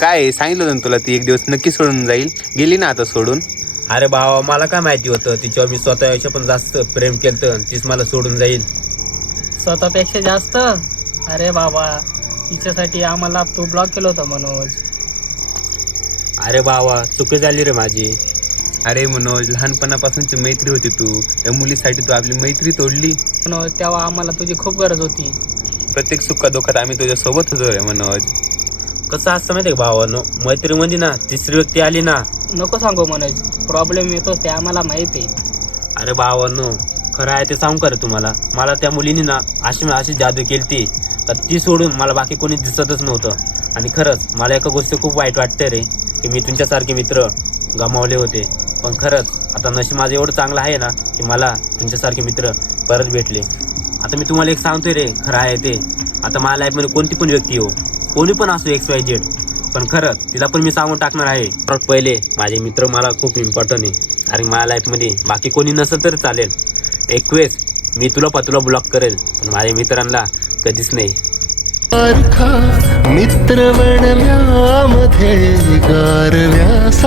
काय सांगितलं होतं ना तुला, ती एक दिवस नक्की सोडून जाईल. गेली ना आता सोडून. अरे भावा, मला काय माहिती होतं तिच्यावर मी स्वतःपेक्षा पण जास्त प्रेम केलं, तीच मला सोडून जाईल. स्वतःपेक्षा जास्त? अरे बाबा, तिच्यासाठी आम्हाला तू ब्लॉक केलं होतं मनोज. अरे भावा, चुकी झाली रे माझी. अरे मनोज, लहानपणापासूनची मैत्री होती तू, त्या मुलीसाठी तू आपली मैत्री तोडली. मनोज, तेव्हा आम्हाला तुझी खूप गरज होती. प्रत्येक सुखा दुःखात आम्ही तुझ्या सोबत होतो रे मनोज. कसं असतं माहितीये का भावानो, मैत्रीमध्ये ना तिसरी व्यक्ती आली ना. नको सांगू मनोज, प्रॉब्लेम येतोच ते आम्हाला माहिती आहे. अरे भावानो, खरं आहे ते सांगू का रे तुम्हाला, मला त्या मुलीने ना अशी जादू केली तर ती सोडून मला बाकी कोणी दिसतच नव्हतं. आणि खरंच मला एका गोष्टी खूप वाईट वाटते रे, की मी तुमच्यासारखे मित्र गमावले होते. पण खरंच आता नशीब माझं एवढं चांगलं आहे ना, की मला तुमच्यासारखे मित्र परत भेटले. आता मी तुम्हाला एक सांगतोय रे, खरं आहे ते. आता माझ्या लाईफमध्ये कोणती पण व्यक्ती हो, कोणी पण असो, XYZ, पण खरंच तिला पण मी सांगून टाकणार आहे. पण पहिले माझे मित्र मला खूप इम्पॉर्टंट आहे. कारण माझ्या लाईफमध्ये बाकी कोणी नसेल तरी चालेल. एक वेळेस मी तुला ब्लॉक करेल, पण माझ्या मित्रांना कधीच नाही. मित्र बनल्यामध्ये गारव्यासारखा.